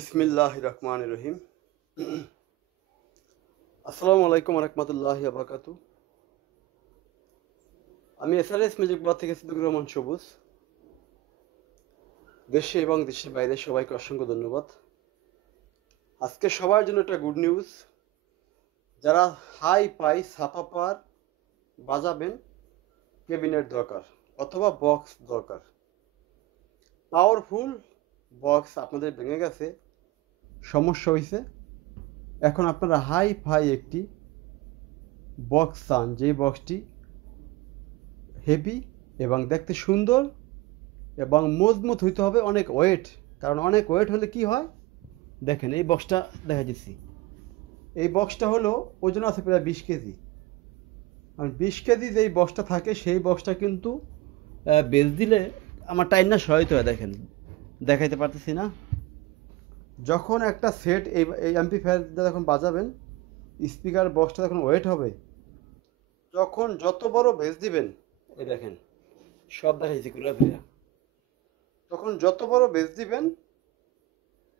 বিসমিল্লাহির রহমানির রহিম। আসসালামু আলাইকুম রহমতুল্লাহি ওয়া বারাকাতুহু। আমি এসআরএস মিউজিক বার থেকে সিদ্দিকুর রহমান সবুজ। দেশে এবং দেশের বাইরে সবাইকে অসংখ্য ধন্যবাদ। আজকে সবার জন্য একটা গুড নিউজ। যারা হাই পাই ছাপা পার বাজাবেন, কেবিনেট দরকার অথবা বক্স দরকার, পাওয়ারফুল বক্স আপনাদের ভেঙে গেছে, সমস্যা হয়েছে, এখন আপনারা হাই ফাই একটি বক্স চান, যেই বক্সটি হেভি এবং দেখতে সুন্দর এবং মজবুত হইতে হবে, অনেক ওয়েট। কারণ অনেক ওয়েট হলে কি হয়, দেখেন এই বক্সটা দেখা দিচ্ছি, এই বক্সটা হলো ওজন আছে প্রায় 20 কেজি। আর 20 কেজি যেই বক্সটা থাকে সেই বক্সটা কিন্তু বেচ দিলে আমার টাইম না সহায়তা হয়। দেখেন, দেখাইতে পারতেছি না। যখন একটা সেট এই অ্যাম্পলিফায়ার যখন বাজাবেন, স্পিকার বক্সটা যখন ওয়েট হবে, যখন যত বড় বেস দিবেন, এই দেখেন সব দেখাইছি ঘুরে ফিরে, তখন যত বড় বেস দিবেন,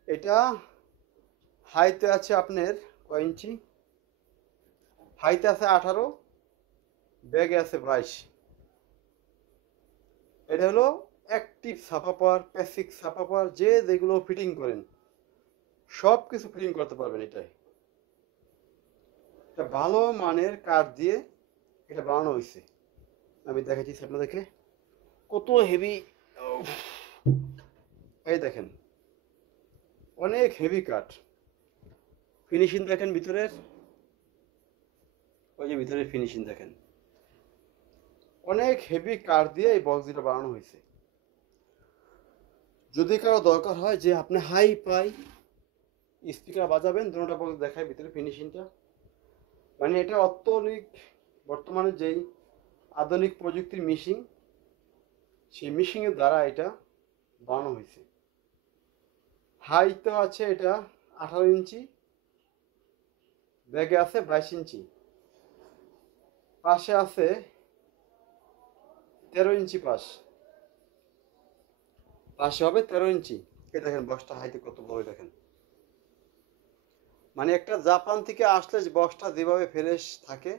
এটা হাইতে আছে আপনার কয় ইঞ্চি, হাইতে আছে 18, ব্যাগে আছে 22। এটা হলো অ্যাক্টিভ ছাপা পাওয়ার, প্যাসিভ ছাপা পাওয়ার, যে যেগুলো ফিটিং করেন সব কিছু ফিটিং করতে পারবেন। এটাই একটা ভালো মানের কাঠ দিয়ে এটা বানানো হয়েছে। আমি দেখাচ্ছি আপনাদেরকে কত হেভি। এই দেখেন অনেক হেভি কাঠ, ফিনিশিং দেখেন ভিতরের, ওই যে ভিতরের ফিনিশিং দেখেন, অনেক হেভি কাঠ দিয়ে এই বক্স দুটো বানানো হয়েছে। যদি কারো দরকার হয় যে আপনি হাই পাই স্পিকার বাজাবেন, দুটো বক্স দেখায় ভিতরে ফিনিশিংটা, মানে এটা অত্যাধুনিক বর্তমানে যেই আধুনিক প্রযুক্তির মিশিং, সেই মিশিংয়ের দ্বারা এটা বানানো হয়েছে। হাইট আছে এটা 18 ইঞ্চি, ব্যাগে আছে 22 ইঞ্চি, পাশে আছে 13 ইঞ্চি, পাশে হবে 13 ইঞ্চি। এই দেখেন বক্সটা হাইটে কত বড় দেখেন, মানে একটা জাপান থেকে আসলে যে বক্সটা যেভাবে ফ্রেশ থাকে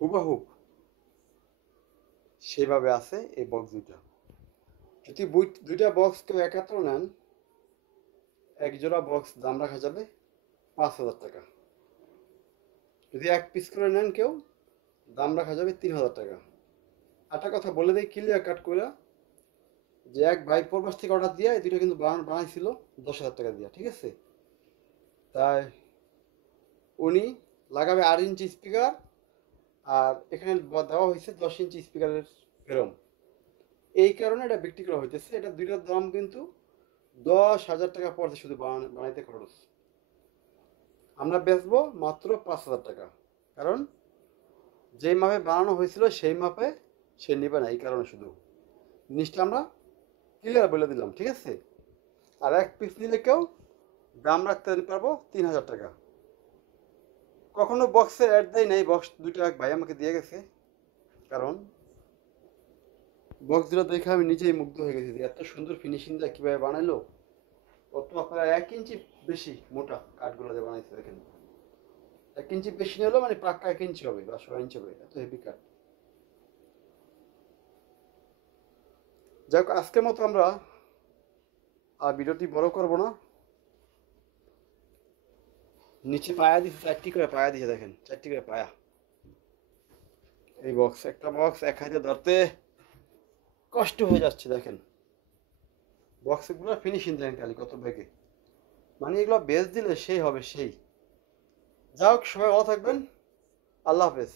হুবহুব সেভাবে আছে এই বক্স দুইটা। যদি দুইটা বক্স কেউ একাত্র নেন, এক জোড়া বক্স দাম রাখা যাবে 5,000 টাকা। যদি এক পিস করে নেন কেউ, দাম রাখা যাবে 3,000 টাকা। একটা কথা বলে দেয় ক্লিয়ার কাট করে, যে এক ভাই প্রবাস থেকে অর্ডার দিয়ে এই দুইটা কিন্তু বানাইছিল 10,000 টাকা দিয়ে, ঠিক আছে? তাই উনি লাগাবে 8 ইঞ্চি স্পিকার, আর এখানে দেওয়া হয়েছে 10 ইঞ্চি স্পিকারের ফ্রেম। এই কারণে এটা বিক্রি করা হইতেছে। এটা দুইটার দাম কিন্তু 10,000 টাকা পড়ছে শুধু বানাইতে খরচ। আমরা বেচবো মাত্র 5,000 টাকা, কারণ যেই মাপে বানানো হয়েছিল সেই মাপে সে নেবে না, এই কারণে শুধু জিনিসটা আমরা ক্লিয়ার বলে দিলাম, ঠিক আছে? আর এক পিস নিলে কেউ দাম রাখতে পারবো 3,000 টাকা। কখনো বক্সে অ্যাড দেয় নাই, বক্স দুইটা এক ভাই আমাকে দিয়ে গেছে, কারণ বক্স দুটো দেখে আমি নিজেই মুগ্ধ হয়ে গেছি, এত সুন্দর ফিনিশিংটা কীভাবে বানাইলো। কত আপনার 1 ইঞ্চি বেশি মোটা কাঠগুলো দিয়ে বানাইছে দেখেন, 1 ইঞ্চি বেশি নিয়ে হলো মানে পাক্কা 1 ইঞ্চি হবে বা 1.5 ইঞ্চি হবে, এত হেভি কাঠ। যাক, আজকের মতো আমরা আর ভিডিওটি বড় করব না। নিচে পায়া দিছে, 4টি করে পায়া দিছে, দেখেন 4টি করে পায়া। এই বক্স, একটা বক্স এক হাতে ধরতে কষ্ট হয়ে যাচ্ছে। দেখেন বক্সগুলো ফিনিশিং দেখেন খালি কত বেগে, মানে এগুলো বেচ দিলে সেই হবে সেই। যাই হোক, সবাই ভালো থাকবেন, আল্লাহ হাফেজ।